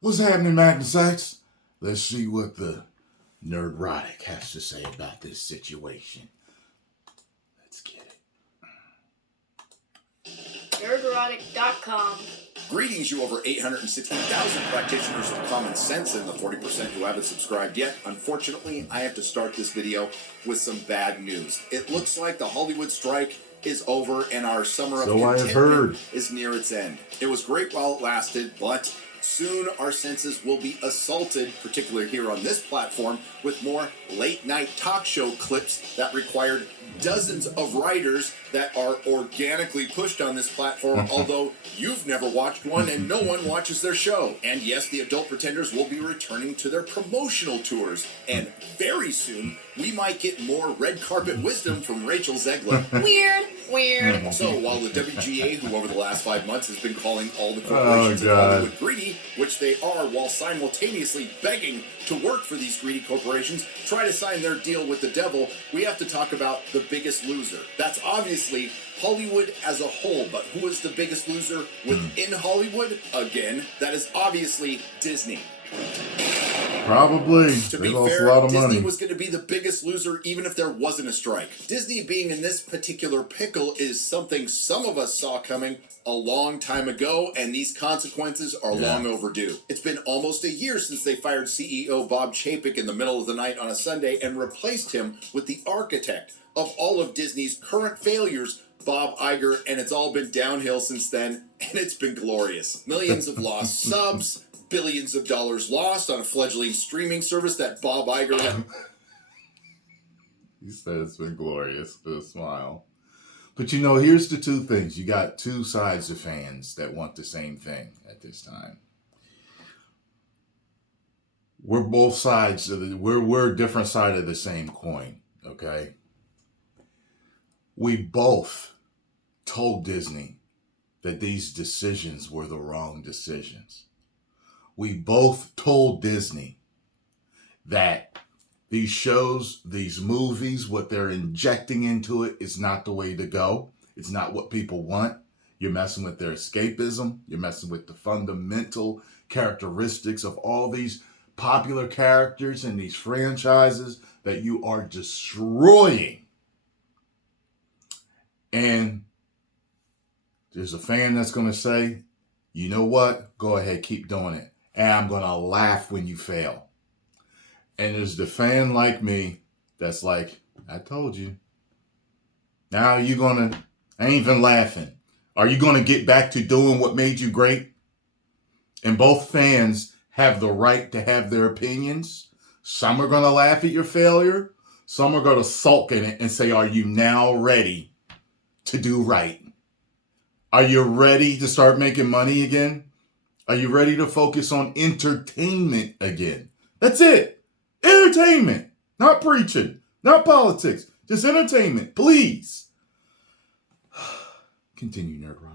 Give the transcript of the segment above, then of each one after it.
What's happening, Magnus? Let's see what the nerdrotic has to say about this situation. Let's get it. Nerdrotic.com. Greetings, you over 860,000 practitioners of common sense and the 40% who haven't subscribed yet. Unfortunately, I have to start this video with some bad news. It looks like the Hollywood strike is over and our summer of contentment is near its end. It was great while it lasted, but soon our senses will be assaulted, particularly here on this platform, with more late-night talk show clips that required dozens of writers that are organically pushed on this platform, although you've never watched one and no one watches their show. And yes, the adult pretenders will be returning to their promotional tours. And very soon, we might get more red carpet wisdom from Rachel Zegler. Weird. So while the WGA, who over the last 5 months has been calling all the corporations in Hollywood greedy, which they are, while simultaneously begging to work for these greedy corporations, try to sign their deal with the devil, we have to talk about the biggest loser. That's obviously Hollywood as a whole, but who is the biggest loser within Hollywood? Again, that is obviously Disney. Probably. To be fair, Disney was going to be the biggest loser even if there wasn't a strike. Disney being in this particular pickle is something some of us saw coming a long time ago, and these consequences are long overdue. It's been almost a year since they fired CEO Bob Chapek in the middle of the night on a Sunday and replaced him with the architect of all of Disney's current failures, Bob Iger, and it's all been downhill since then, and it's been glorious. Millions of lost subs, billions of dollars lost on a fledgling streaming service that Bob Iger had. He said it's been glorious with a smile. But you know, here's the two things. You got two sides of fans that want the same thing at this time. We're both sides of we're different side of the same coin, okay? We both told Disney that these decisions were the wrong decisions. We both told Disney that these shows, these movies, what they're injecting into it is not the way to go. It's not what people want. You're messing with their escapism. You're messing with the fundamental characteristics of all these popular characters and these franchises that you are destroying. And there's a fan that's going to say, you know what? Go ahead, keep doing it. And I'm going to laugh when you fail. And there's the fan like me that's like, I told you. Now I ain't even laughing. Are you going to get back to doing what made you great? And both fans have the right to have their opinions. Some are going to laugh at your failure. Some are going to sulk in it and say, are you now ready to do right? Are you ready to start making money again? Are you ready to focus on entertainment again? That's it. Entertainment, not preaching, not politics, just entertainment, please. Continue, Nerdrotic.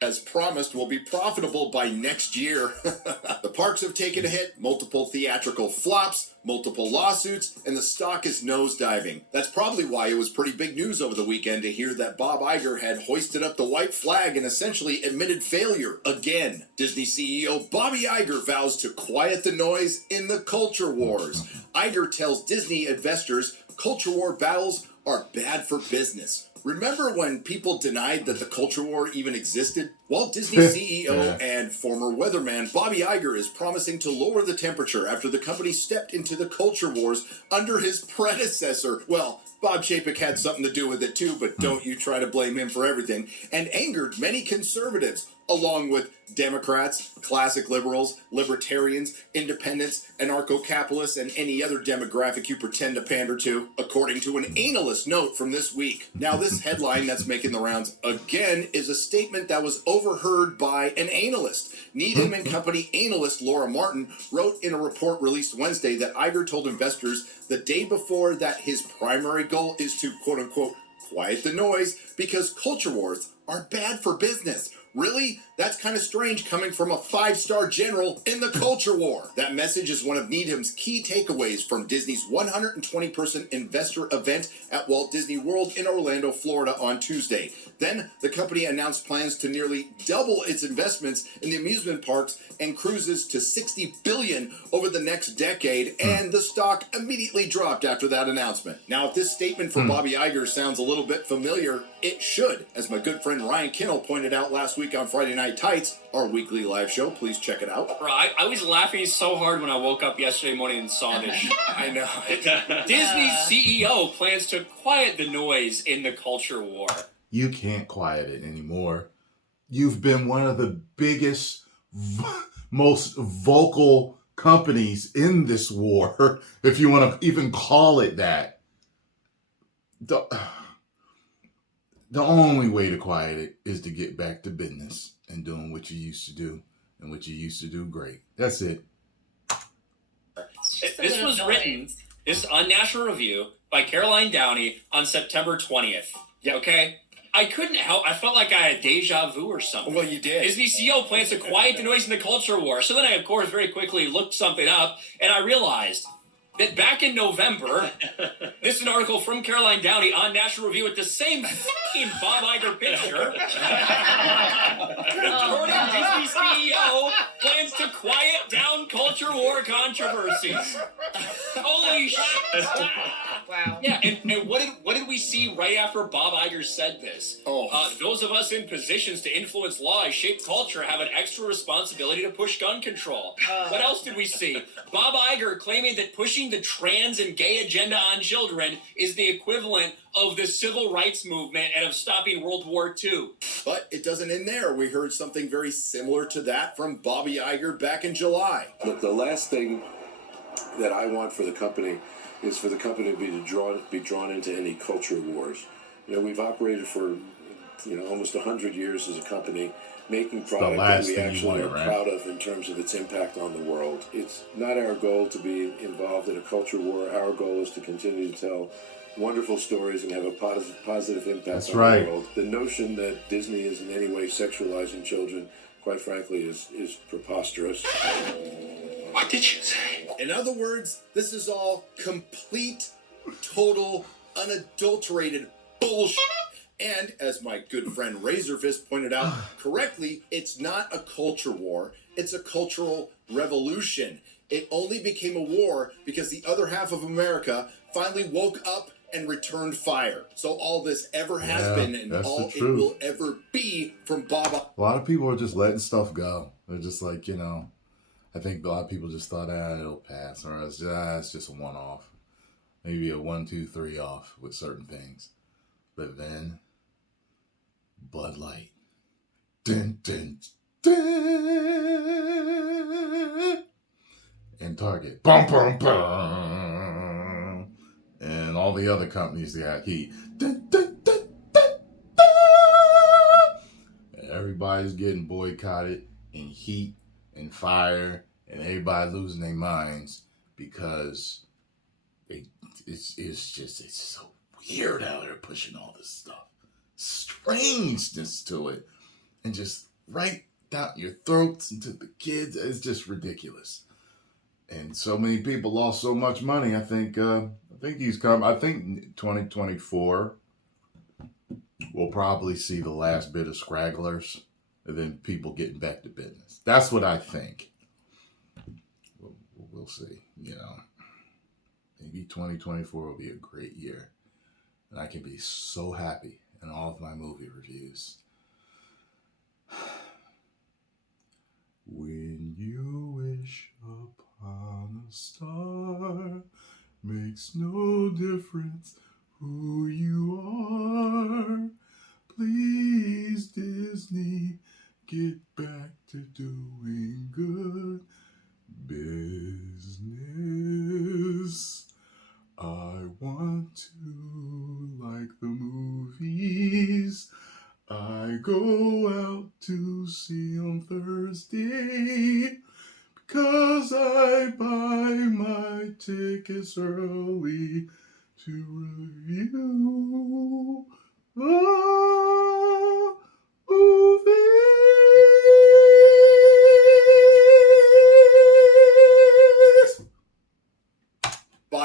As promised, will be profitable by next year. The parks have taken a hit, multiple theatrical flops, multiple lawsuits, and the stock is nosediving. That's probably why it was pretty big news over the weekend to hear that Bob Iger had hoisted up the white flag and essentially admitted failure again. Disney CEO Bobby Iger vows to quiet the noise in the culture wars. Iger tells Disney investors culture war battles are bad for business. Remember when people denied that the culture war even existed? Walt Disney CEO and former weatherman Bobby Iger is promising to lower the temperature after the company stepped into the culture wars under his predecessor. Well, Bob Chapek had something to do with it too, but don't you try to blame him for everything. And angered many conservatives, along with Democrats, classic liberals, libertarians, independents, anarcho-capitalists, and any other demographic you pretend to pander to, according to an analyst note from this week. Now, this headline that's making the rounds again is a statement that was overheard by an analyst. Needham and Company analyst Laura Martin wrote in a report released Wednesday that Iger told investors the day before that his primary goal is to, quote-unquote, quiet the noise because culture wars are bad for business. Really? That's kind of strange coming from a 5-star general in the culture war. That message is one of Needham's key takeaways from Disney's 120-person investor event at Walt Disney World in Orlando, Florida on Tuesday. Then the company announced plans to nearly double its investments in the amusement parks and cruises to $60 billion over the next decade, and the stock immediately dropped after that announcement. Now, if this statement from Bobby Iger sounds a little bit familiar, it should. As my good friend Ryan Kinnell pointed out last week on Friday Night Tights, our weekly live show, please check it out. Right, I was laughing so hard when I woke up yesterday morning and saw this. I know. Disney's CEO plans to quiet the noise in the culture war. You can't quiet it anymore. You've been one of the biggest, most vocal companies in this war, if you want to even call it that. The only way to quiet it is to get back to business and doing what you used to do and what you used to do great. That's it. This was written, this on National Review by Caroline Downey on September 20th. Yeah. Okay? I couldn't help. I felt like I had deja vu or something. Well, you did. Disney CEO plans to quiet the noise in the culture war. So then I, of course, very quickly looked something up, and I realized that back in November, this is an article from Caroline Downey on National Review with the same f***ing Bob Iger picture. Reporting Disney CEO plans to quiet down culture war controversies. Holy shit. Wow. Yeah, and what did we see right after Bob Iger said this? Those of us in positions to influence law and shape culture have an extra responsibility to push gun control. What else did we see? Bob Iger claiming that pushing the trans and gay agenda on children is the equivalent of the civil rights movement and of stopping World War II. But it doesn't end there. We heard something very similar to that from Bobby Iger back in July. The last thing that I want for the company is for the company to be drawn into any culture wars. You know, we've operated for almost 100 years as a company, making product that we actually are proud of in terms of its impact on the world. It's not our goal to be involved in a culture war. Our goal is to continue to tell wonderful stories and have a positive impact on the world. The notion that Disney is in any way sexualizing children, quite frankly, is preposterous. What did you say? In other words, this is all complete, total, unadulterated bullshit. And as my good friend Razorfist pointed out correctly, it's not a culture war, it's a cultural revolution. It only became a war because the other half of America finally woke up and returned fire. So all this ever has been and all it will ever be from Bob. A lot of people are just letting stuff go. They're just like, I think a lot of people just thought, it'll pass, or it's just a one-off. Maybe a 1, 2, 3 off with certain things. But then, Bud Light. Dun, dun, dun. And Target. Bum, bum, bum. And all the other companies that got heat. Dun, dun, dun, dun, dun. And everybody's getting boycotted and heat and fire, and everybody losing their minds because it's so weird how they're pushing all this stuff. Strangeness to it. And just right down your throats into the kids. It's just ridiculous. And so many people lost so much money. I think 2024 we'll probably see the last bit of scragglers and then people getting back to business. That's what I think. We'll see. Maybe 2024 will be a great year. And I can be so happy in all of my movie reviews. When you wish upon a star, makes no difference who you are. Please, Disney, get back to doing good business. I want to like the movies I go out to see on Thursday, because I buy my tickets early to review the movies.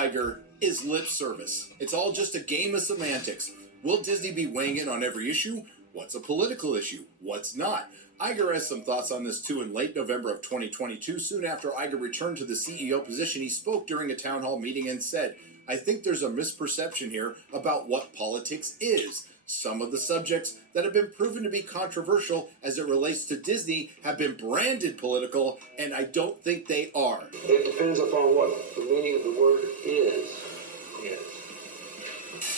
Iger is lip service. It's all just a game of semantics. Will Disney be weighing in on every issue? What's a political issue? What's not? Iger has some thoughts on this too. In late November of 2022, soon after Iger returned to the CEO position, he spoke during a town hall meeting and said, "I think there's a misperception here about what politics is. Some of the subjects that have been proven to be controversial as it relates to Disney have been branded political, and I don't think they are." It depends upon what the meaning of the word is. Yes.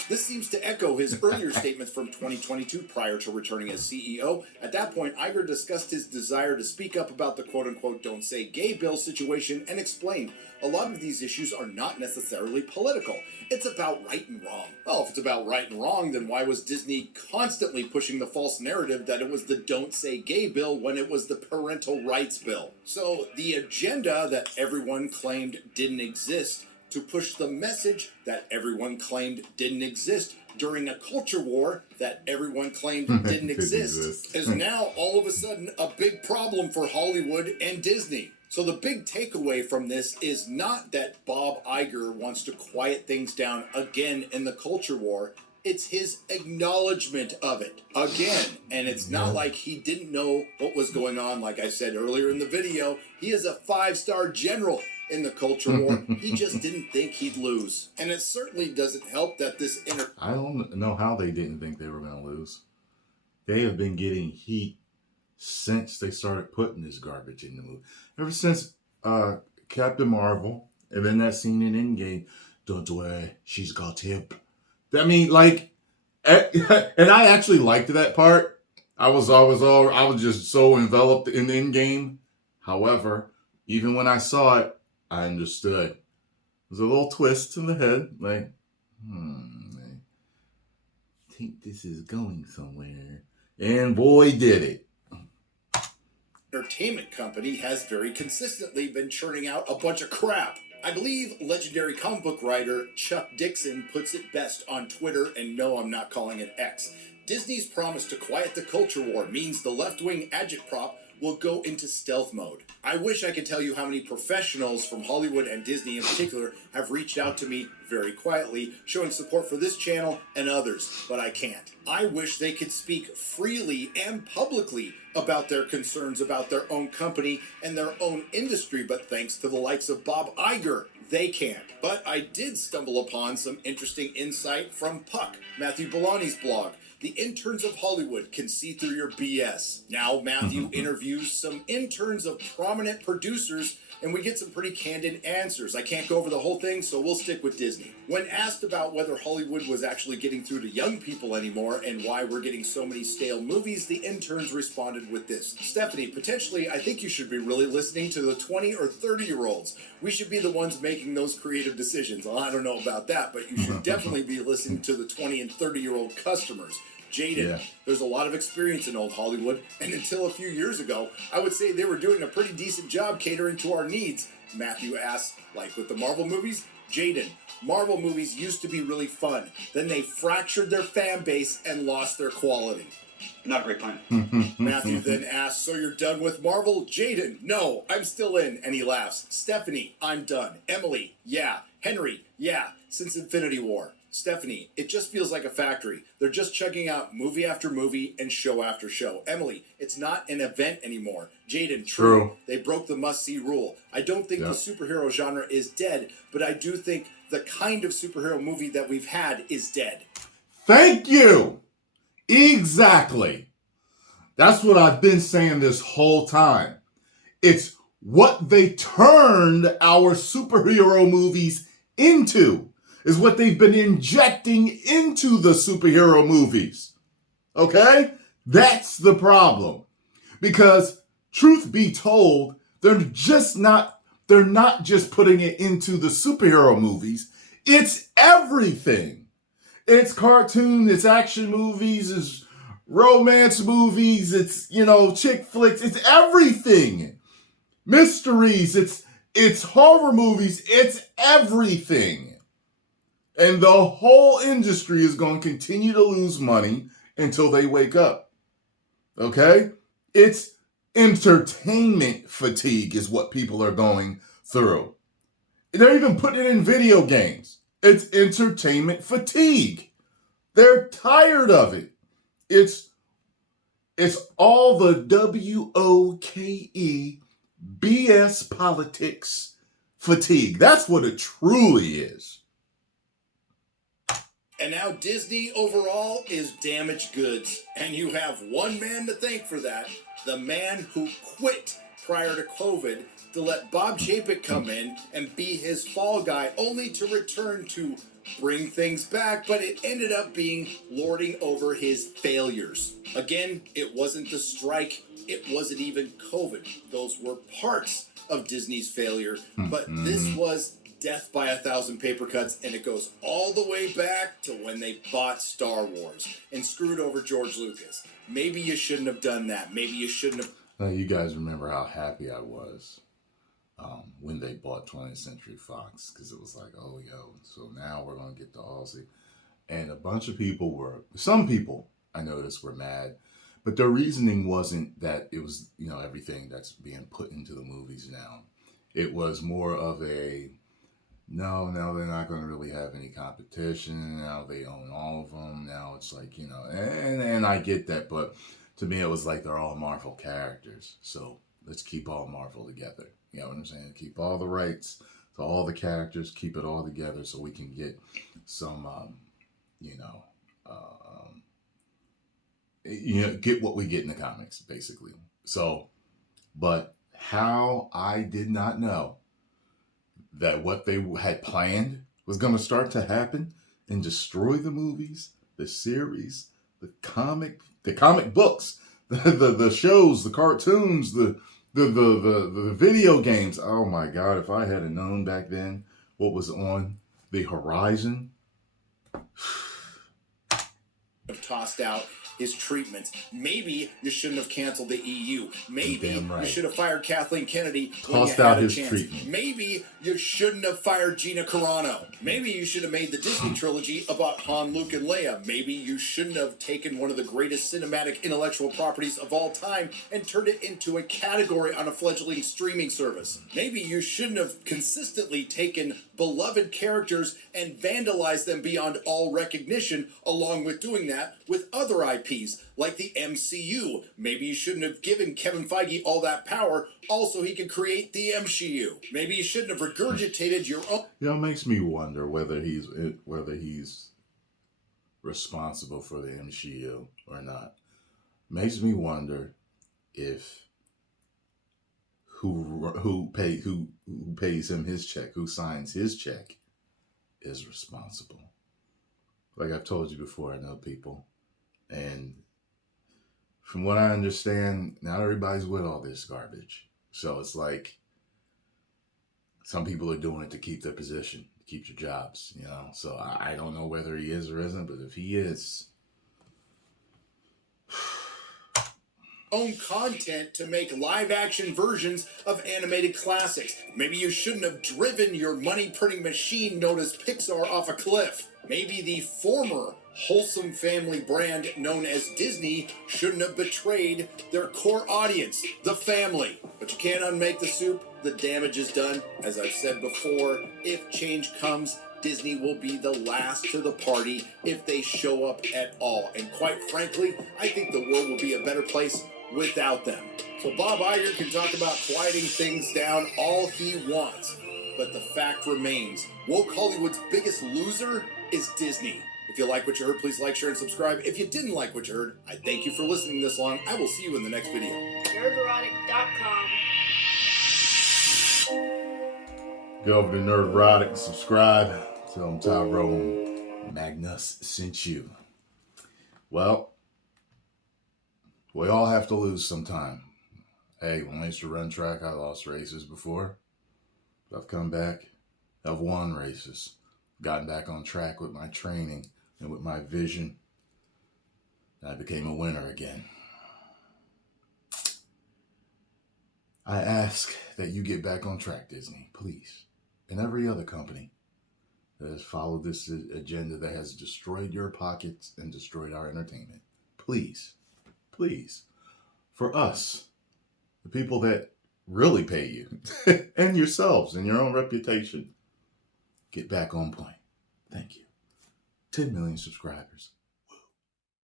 This seems to echo his earlier statements from 2022 prior to returning as CEO. At that point, Iger discussed his desire to speak up about the quote-unquote "don't say gay" bill situation and explained a lot of these issues are not necessarily political. It's about right and wrong. Well, if it's about right and wrong, then why was Disney constantly pushing the false narrative that it was the "don't say gay" bill when it was the parental rights bill? So the agenda that everyone claimed didn't exist to push the message that everyone claimed didn't exist during a culture war that everyone claimed didn't exist is now all of a sudden a big problem for Hollywood and Disney. So the big takeaway from this is not that Bob Iger wants to quiet things down again in the culture war. It's his acknowledgement of it again. And it's not like he didn't know what was going on. Like I said earlier in the video, he is a 5-star general in the culture war. He just didn't think he'd lose. And it certainly doesn't help that this I don't know how they didn't think they were going to lose. They have been getting heat since they started putting this garbage in the movie. Ever since Captain Marvel, and then that scene in Endgame, "Don't worry, she's got hip." I mean, like, and I actually liked that part. I was just so enveloped in Endgame. However, even when I saw it, I understood. There's a little twist in the head, like, I think this is going somewhere. And boy, did it. Entertainment company has very consistently been churning out a bunch of crap. I believe legendary comic book writer Chuck Dixon puts it best on Twitter, and no, I'm not calling it X. Disney's promise to quiet the culture war means the left-wing agitprop will go into stealth mode. I wish I could tell you how many professionals from Hollywood and Disney in particular have reached out to me very quietly, showing support for this channel and others, but I can't. I wish they could speak freely and publicly about their concerns about their own company and their own industry, but thanks to the likes of Bob Iger, they can't. But I did stumble upon some interesting insight from Puck, Matthew Bellani's blog. The interns of Hollywood can see through your BS. Now Matthew interviews some interns of prominent producers, and we get some pretty candid answers. I can't go over the whole thing, so we'll stick with Disney. When asked about whether Hollywood was actually getting through to young people anymore and why we're getting so many stale movies, the interns responded with this: "Stephanie, potentially, I think you should be really listening to the 20 or 30-year-olds. We should be the ones making those creative decisions." Well, I don't know about that, but you should definitely be listening to the 20 and 30-year-old customers. Jaden, there's a lot of experience in old Hollywood, and until a few years ago, I would say they were doing a pretty decent job catering to our needs. Matthew asks, like with the Marvel movies? Jaden, Marvel movies used to be really fun. Then they fractured their fan base and lost their quality. Not a great plan. Matthew then asks, "So you're done with Marvel?" Jaden, "No, I'm still in," and he laughs. Stephanie, "I'm done." Emily, "Yeah." Henry, "Yeah, since Infinity War." Stephanie, "It just feels like a factory. They're just chugging out movie after movie and show after show." Emily, "It's not an event anymore." Jaden, "True. They broke the must-see rule. I don't think the superhero genre is dead, but I do think the kind of superhero movie that we've had is dead." Thank you. Exactly. That's what I've been saying this whole time. It's what they turned our superhero movies into. Is what they've been injecting into the superhero movies. Okay? That's the problem. Because truth be told, they're not just putting it into the superhero movies. It's everything. It's cartoon, it's action movies, it's romance movies, it's, chick flicks, it's everything. Mysteries, it's horror movies, it's everything. And the whole industry is going to continue to lose money until they wake up. Okay? It's entertainment fatigue is what people are going through. They're even putting it in video games. It's entertainment fatigue. They're tired of it. It's It's all the WOKE BS politics fatigue. That's what it truly is. And now Disney overall is damaged goods. And you have one man to thank for that. The man who quit prior to COVID to let Bob Chapek come in and be his fall guy, only to return to bring things back, but it ended up being lording over his failures. Again, it wasn't the strike, it wasn't even COVID. Those were parts of Disney's failure, but this was death by 1,000 paper cuts, and it goes all the way back to when they bought Star Wars and screwed over George Lucas. Maybe you shouldn't have done that. Maybe you shouldn't have. You guys remember how happy I was when they bought 20th Century Fox, because it was like, oh, so now we're going to get the Aussie. And a bunch of people some people I noticed were mad, but their reasoning wasn't that it was, everything that's being put into the movies now. It was more of a, no, now they're not going to really have any competition. Now they own all of them. Now it's like, and I get that, but to me, it was like they're all Marvel characters. So let's keep all Marvel together. You know what I'm saying? Keep all the rights to all the characters, keep it all together so we can get some, get what we get in the comics, basically. So, but how I did not know that what they had planned was going to start to happen and destroy the movies, the series, the comic books, the shows, the cartoons, the video games. Oh my God, if I had known back then what was on the horizon. Have tossed out his treatments. Maybe you shouldn't have canceled the EU. Maybe you should have fired Kathleen Kennedy when you had a chance. Treatment. Maybe you shouldn't have fired Gina Carano. Maybe you should have made the Disney trilogy about Han, Luke, and Leia. Maybe you shouldn't have taken one of the greatest cinematic intellectual properties of all time and turned it into a category on a fledgling streaming service. Maybe you shouldn't have consistently taken beloved characters and vandalized them beyond all recognition, along with doing that with other IPs like the MCU. Maybe you shouldn't have given Kevin Feige all that power, also he could create the MCU. Maybe you shouldn't have regurgitated your own. It makes me wonder whether he's responsible for the MCU or not. Makes me wonder if who pays him his check, who signs his check, is responsible. Like I've told you before, I know people, and from what I understand, not everybody's with all this garbage. So it's like some people are doing it to keep their position, to keep their jobs, So I don't know whether he is or isn't, but if he is, own content to make live action versions of animated classics. Maybe you shouldn't have driven your money printing machine known as Pixar off a cliff. Maybe the former wholesome family brand known as Disney shouldn't have betrayed their core audience, the family. But you can't unmake the soup. The damage is done. As I've said before, if change comes, Disney will be the last to the party if they show up at all. And quite frankly, I think the world will be a better place without them. So Bob Iger can talk about quieting things down all he wants. But the fact remains, woke Hollywood's biggest loser is Disney. If you like what you heard, please like, share, and subscribe. If you didn't like what you heard, I thank you for listening this long. I will see you in the next video. nerdrotic.com. go over to Nerdrotic and subscribe. Tell them Tyrone Magnus sent you. Well, we all have to lose sometime. Hey, when I used to run track, I lost races before. But I've come back. I've won races. Gotten back on track with my training and with my vision. And I became a winner again. I ask that you get back on track, Disney, please. And every other company that has followed this agenda that has destroyed your pockets and destroyed our entertainment. Please, please, for us, the people that really pay you and yourselves and your own reputation, get back on point. Thank you. 10 million subscribers.